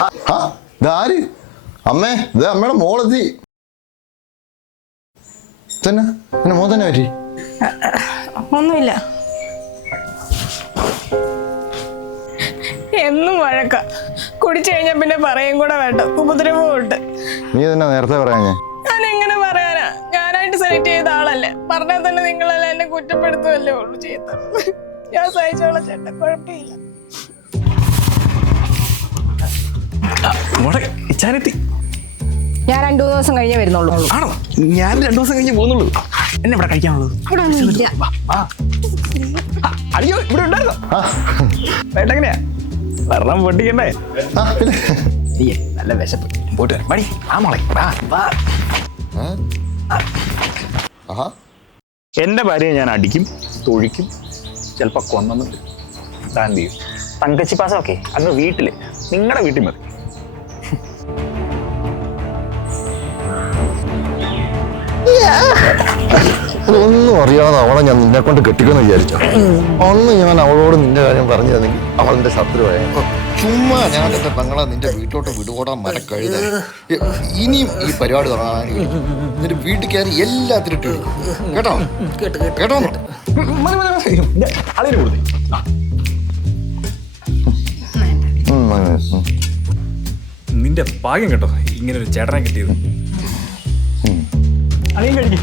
ആ ഇതാര് അമ്മേ ഇത് അമ്മയുടെ മോളെത്തി. തന്നെ എന്നെ മോൻ തന്നെ പറ്റി? ഒന്നുമില്ല. എന്നും വഴക്ക. കുടിച്ചു കഴിഞ്ഞാ പിന്നെ പറയും കൂടെ വേണ്ട. ഉപദ്രവവും ഉണ്ട് നീ തന്നെ നേരത്തെ പറയാ ഞാൻ ഞാൻ എങ്ങനെ പറയാനാ? ഞാനായിട്ട് സെലക്ട് ചെയ്ത ആളല്ലേ. പറഞ്ഞാൽ തന്നെ നിങ്ങളെല്ലാം എന്നെ കുറ്റപ്പെടുത്തുമല്ലേ ഉള്ളൂ ചെയ്തത്. ഞാൻ സഹിച്ചോളാം ചേട്ടൻ കുഴപ്പമില്ല. ഞാൻ രണ്ടു മൂന്ന് ദിവസം കഴിഞ്ഞേ വരുന്നുള്ളൂ. ആണോ? ഞാൻ രണ്ടു ദിവസം കഴിഞ്ഞ് പോകുന്നുള്ളൂ. എന്നെ ഇവിടെ കഴിക്കാനുള്ളത്? അയ്യോ ഇവിടെ ഉണ്ടായിരുന്നോ. ആ. വേണ്ടെങ്ങനെയാ വെള്ളം പൊട്ടിക്കണ്ടേ? നല്ല വിശപ്പ്. പോയിട്ട് വരാം. മടി ആ മോളെ വാ വാ. എന്റെ ഭാര്യയെ ഞാൻ അടിക്കും തൊഴിക്കും ചിലപ്പോൾ കൊന്നു താൻ ചെയ്യും? തങ്കച്ചി പാസമൊക്കെ അങ്ങ് വീട്ടിൽ. നിങ്ങളുടെ വീട്ടിൽ മതി. ഒന്നും അറിയാതെ അവളെ ഞാൻ നിന്നെ കൊണ്ട് കെട്ടിക്കുമെന്ന് വിചാരിച്ചു? അന്ന് ഞാൻ അവളോട് നിന്റെ കാര്യം പറഞ്ഞു തന്നെങ്കിൽ അവൾ എന്റെ ശത്രുവായ ചുമ്മാ ഞാൻ എന്റെ പെങ്ങളെ നിന്റെ വീട്ടിലോട്ട് വിടുകൂടാൻ മരക്കഴുത. ഇനിയും ഈ പരിപാടി തുടങ്ങാൻ നിന്റെ വീട്ടിൽ കയറി എല്ലാത്തിനും ഇട്ട് ഇടും. കേട്ടോ? കേട്ടോ കൊടുത്തേ ആ. ഉം, അങ്ങനെ, ഉം. നിന്റെ ഭാഗ്യം കേട്ടോ ഇങ്ങനെ ഒരു ചേട്ടനെ കിട്ടിയത്. അധികം കഴിക്കും.